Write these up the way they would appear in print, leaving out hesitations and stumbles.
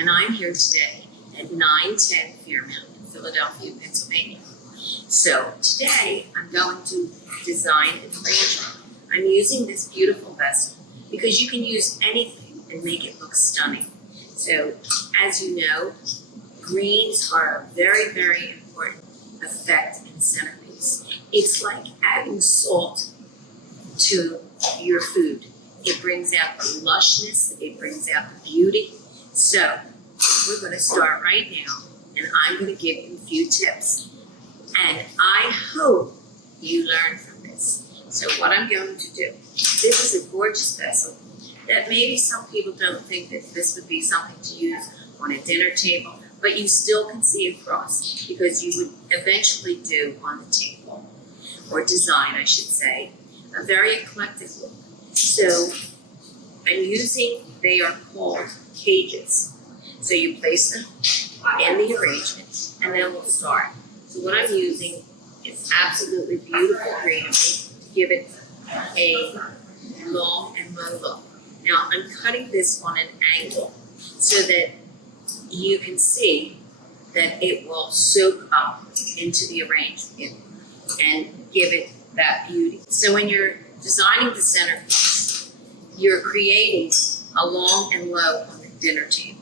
and I'm here today at 910 Fairmount in Philadelphia, Pennsylvania. So today I'm going to design an arrangement. I'm using this beautiful vessel because you can use anything and make it look stunning. So as you know, greens are a very, very important effect in centerpiece. It's like adding salt to your food. It brings out the lushness, it brings out the beauty. So we're going to start right now, and I'm going to give you a few tips. And I hope you learn from this. So what I'm going to do, this is a gorgeous vessel that maybe some people don't think that this would be something to use on a dinner table, but you still can see across because you would eventually do on the table, or design, I should say, a very eclectic look. So I'm using, they are called cages. So you place them in the arrangement, and then we'll start. So what I'm using is absolutely beautiful greenery to give it a long and low look. Now I'm cutting this on an angle so that you can see that it will soak up into the arrangement and give it that beauty. So when you're designing the centerpiece, you're creating a long and low on the dinner table.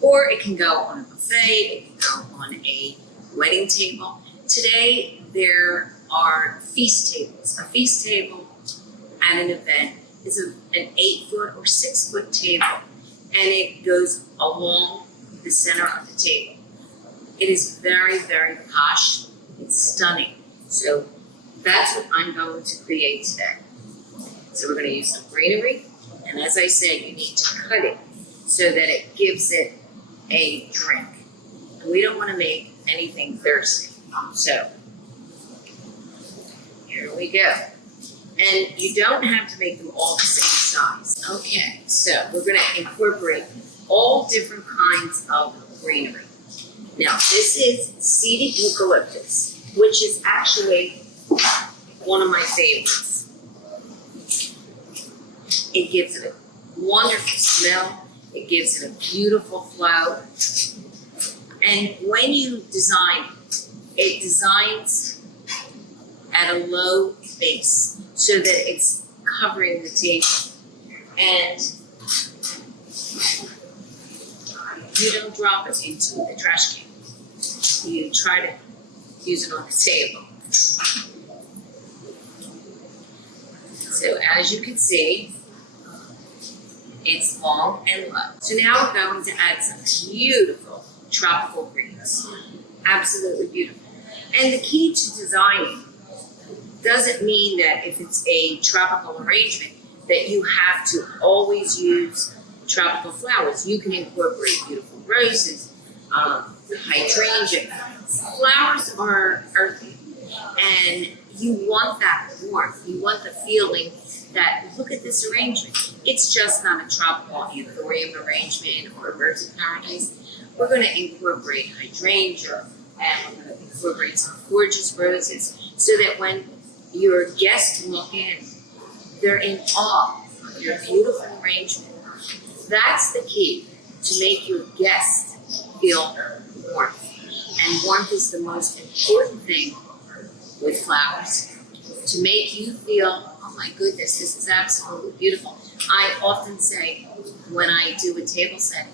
Or it can go on a buffet, it can go on a wedding table. Today there are feast tables. A feast table at an event is an 8-foot or 6-foot table, and it goes along the center of the table. It is very, very posh. It's stunning. So that's what I'm going to create today. So we're going to use some greenery, and as I said, you need to cut it so that it gives it a drink. And we don't want to make anything thirsty. So here we go. And you don't have to make them all the same size. Okay, so we're going to incorporate all different kinds of greenery. Now, this is seeded eucalyptus, which is actually one of my favorites. It gives it a wonderful smell. It gives it a beautiful flow. And when you design it designs at a low base so that it's covering the table. And you don't drop it into the trash can. You try to use it on the table. So as you can see, it's long and low. So now we're going to add some beautiful tropical greens. Absolutely beautiful. And the key to designing doesn't mean that if it's a tropical arrangement that you have to always use tropical flowers. You can incorporate beautiful roses, hydrangea. Flowers are earthy, and you want that warmth. You want the feeling that, look at this arrangement. It's just not a tropical anthurium arrangement or a birds of paradise. We're going to incorporate hydrangea, and we're going to incorporate some gorgeous roses so that when your guests walk in, they're in awe of your beautiful arrangement. That's the key to make your guests feel warmth. And warmth is the most important thing with flowers. To make you feel, oh my goodness, this is absolutely beautiful. I often say when I do a table set,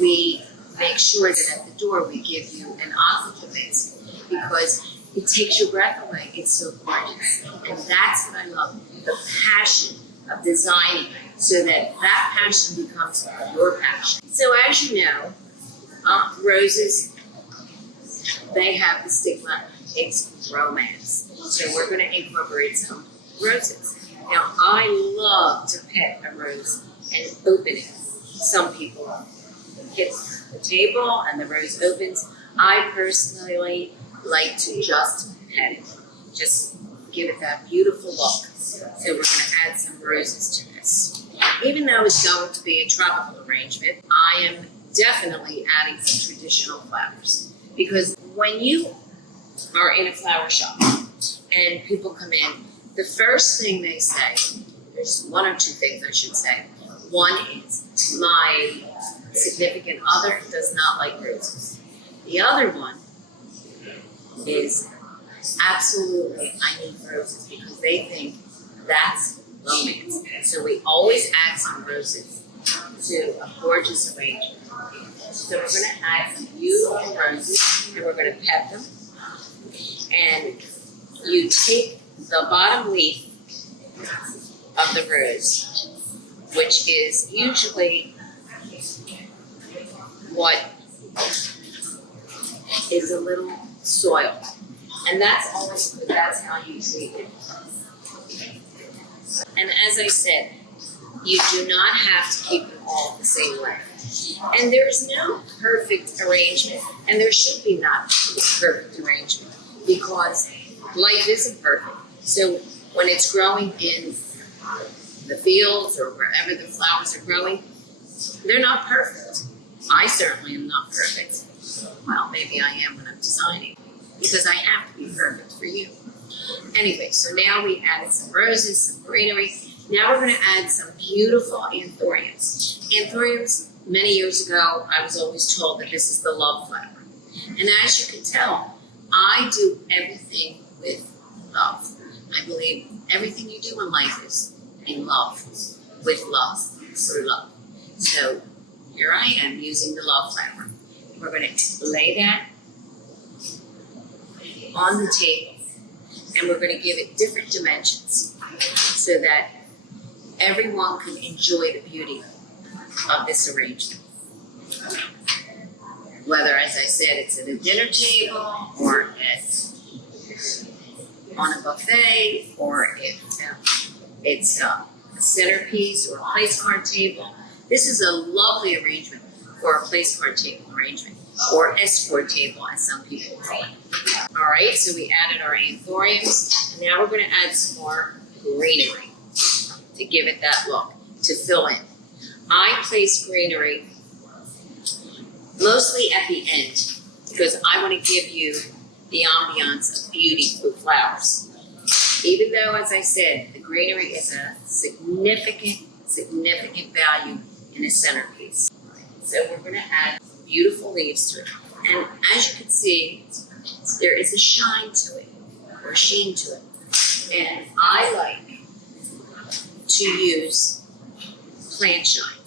we make sure that at the door we give you an oxygen mask because it takes your breath away. It's so gorgeous. And that's what I love, the passion of designing so that that passion becomes your passion. So as you know, roses, they have the stigma, it's romance. So we're going to incorporate some roses. Now, I love to pet a rose and open it. Some people hit the table and the rose opens. I personally like to just pet it. Just give it that beautiful look. So we're going to add some roses to this. Even though it's going to be a tropical arrangement, I am definitely adding some traditional flowers. Because when you are in a flower shop and people come in, the first thing they say, there's one or two things I should say. One is my significant other does not like roses. The other one is absolutely I need roses because they think that's romance. So we always add some roses to a gorgeous arrangement. So we're going to add some beautiful roses and we're going to pet them. And you take the bottom leaf of the rose, which is usually what is a little soiled. And that's always good, that's how you treat it. And as I said, you do not have to keep them all the same way. And there's no perfect arrangement, and there should be not a perfect arrangement because life isn't perfect. So when it's growing in the fields or wherever the flowers are growing, they're not perfect. I certainly am not perfect. Well, maybe I am when I'm designing because I have to be perfect for you. Anyway, so now we added some roses, some greenery. Now we're going to add some beautiful anthuriums. Anthuriums, many years ago, I was always told that this is the love flower. And as you can tell, I do everything with love. I believe everything you do in life is in love, with love, through love. So here I am using the love flower. We're going to lay that on the table and we're going to give it different dimensions so that everyone can enjoy the beauty of this arrangement. Whether, as I said, it's at a dinner table or on a buffet or if it's a centerpiece or a place card table. This is a lovely arrangement for a place card table arrangement or escort table as some people call it. All right, so we added our anthuriums and now we're going to add some more greenery to give it that look, to fill in. I place greenery mostly at the end because I want to give you the ambiance of beauty through flowers. Even though, as I said, the greenery is a significant value in a centerpiece. So we're going to add beautiful leaves to it. And as you can see, there is a shine to it, or sheen to it. And I like to use plant shine.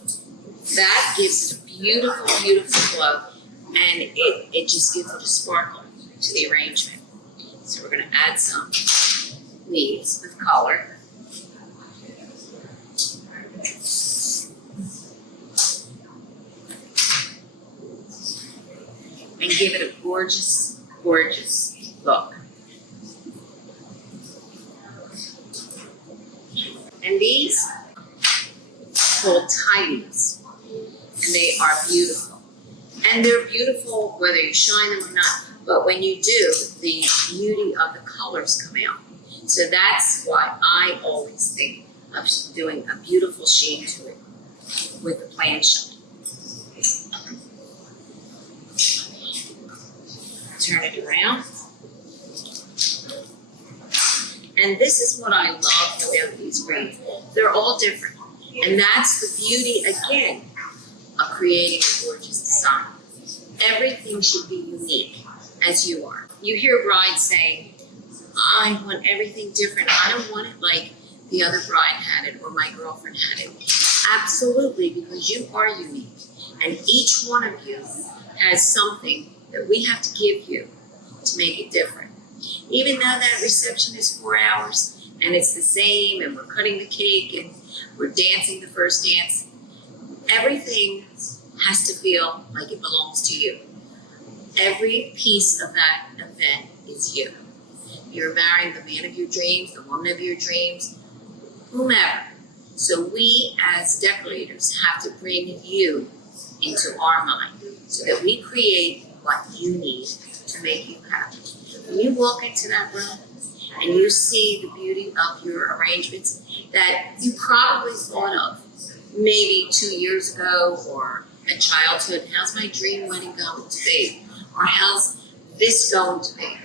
That gives it a beautiful, beautiful glow, and it just gives it a sparkle to the arrangement. So we're going to add some leaves with color. And give it a gorgeous, gorgeous look. And these are called tie leaves. And they are beautiful. And they're beautiful whether you shine them or not. But when you do, the beauty of the colors come out. So that's why I always think of doing a beautiful sheen to it with the plant shine. Turn it around. And this is what I love about these greens. They're all different. And that's the beauty, again, of creating a gorgeous design. Everything should be unique as you are. You hear brides saying, I want everything different. I don't want it like the other bride had it or my girlfriend had it. Absolutely, because you are unique. And each one of you has something that we have to give you to make it different. Even though that reception is 4 hours and it's the same and we're cutting the cake and we're dancing the first dance, everything has to feel like it belongs to you. Every piece of that event is you. You're marrying the man of your dreams, the woman of your dreams, whomever. So we as decorators have to bring you into our mind so that we create what you need to make you happy. When you walk into that room and you see the beauty of your arrangements that you probably thought of maybe 2 years ago or at childhood, how's my dream wedding going to be? Or how's this going to be?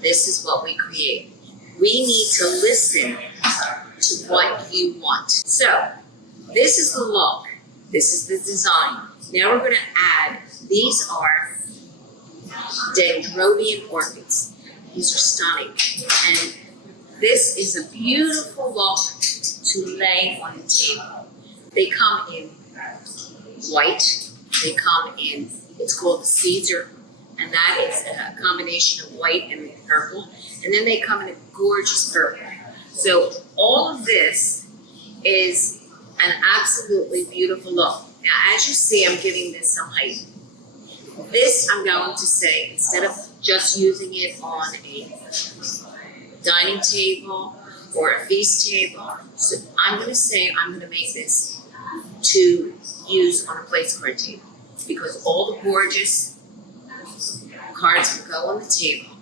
This is what we create. We need to listen to what you want. So this is the look. This is the design. Now we're going to add, these are dendrobium orchids. These are stunning. And this is a beautiful look to lay on the table. They come in white. They come in, it's called the Caesar, and that is a combination of white and purple. And then they come in a gorgeous purple. So all of this is an absolutely beautiful look. Now, as you see, I'm giving this some height. This, I'm going to say, instead of just using it on a dining table or a feast table, so I'm going to say I'm going to make this to use on a place card table, because all the gorgeous cards will go on the table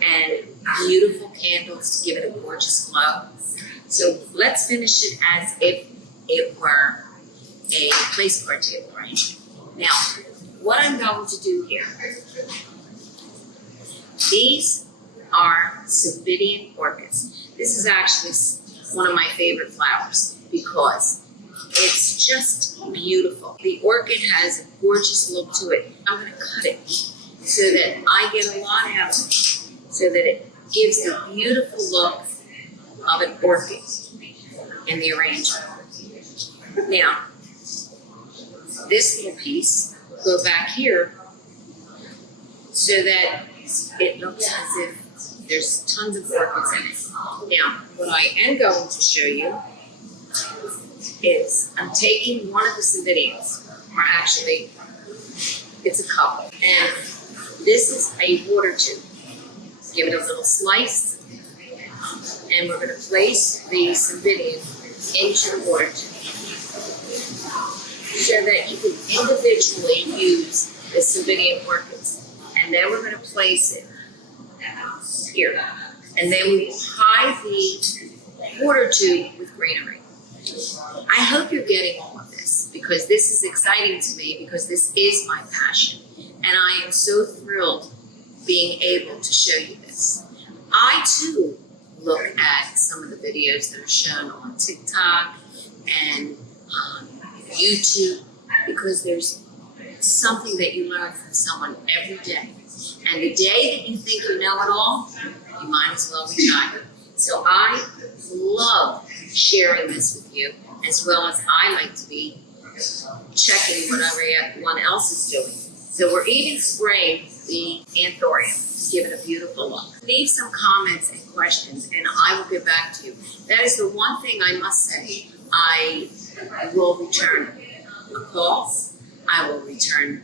and beautiful candles to give it a gorgeous glow. So let's finish it as if it were a place card table, right? Now, what I'm going to do here, these are Cymbidium orchids. This is actually one of my favorite flowers because it's just beautiful. The orchid has a gorgeous look to it. I'm going to cut it so that I get a lot out of it, so that it gives the beautiful look of an orchid in the arrangement. Now, this little piece will go back here so that it looks as if there's tons of orchids in it. Now, what I am going to show you is I'm taking one of the Cymbidiums, or actually, it's a couple, and this is a water tube. Give it a little slice, and we're going to place the Cymbidium into the water tube so that you can individually use the Cymbidium orchids. And then we're going to place it here. And then we will hide the water tube with greenery. I hope you're getting all of this, because this is exciting to me, because this is my passion. And I am so thrilled being able to show you this. I too look at some of the videos that are shown on TikTok and YouTube, because there's something that you learn from someone every day. And the day that you think you know it all, you might as well retire. So I love sharing this with you, as well as I like to be checking what everyone else is doing. So we're even spraying the anthurium to give it a beautiful look. Leave some comments and questions, and I will get back to you. That is the one thing I must say. I will return a call. I will return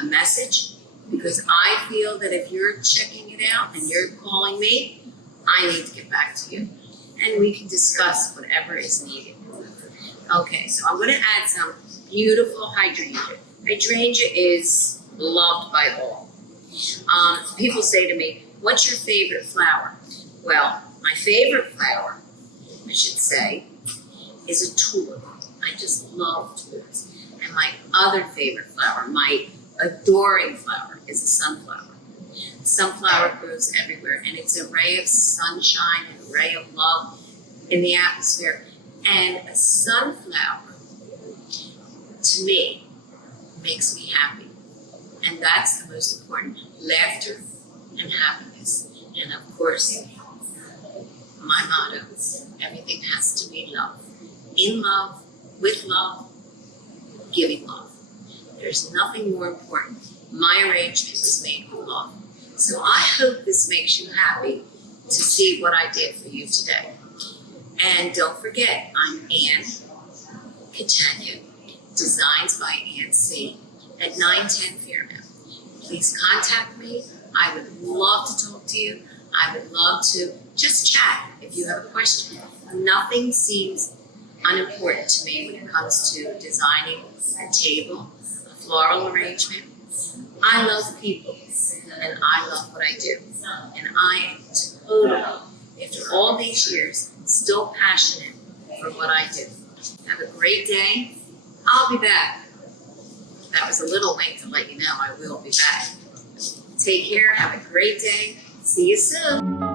a message, because I feel that if you're checking it out and you're calling me, I need to get back to you, and we can discuss whatever is needed. Okay, so I'm going to add some beautiful hydrangea. Hydrangea is loved by all. People say to me, what's your favorite flower? Well, my favorite flower, I should say, is a tulip. I just love tulips. And my other favorite flower, my adoring flower, is a sunflower. Sunflower grows everywhere, and it's a ray of sunshine and a ray of love in the atmosphere. And a sunflower, to me, makes me happy. And that's the most important. Laughter and happiness. And of course, my motto, everything has to be love. In love, with love, giving love. There's nothing more important. My arrangement is made with love. So I hope this makes you happy to see what I did for you today. And don't forget, I'm Ann Catania, Designs by Ann C. at 910 Fairmount. Please contact me. I would love to talk to you. I would love to just chat if you have a question. Nothing seems unimportant to me when it comes to designing a table, a floral arrangement. I love people, and I love what I do. And I am totally, after all these years, still passionate for what I do. Have a great day. I'll be back. That was a little wink to let you know I will be back. Take care. Have a great day. See you soon.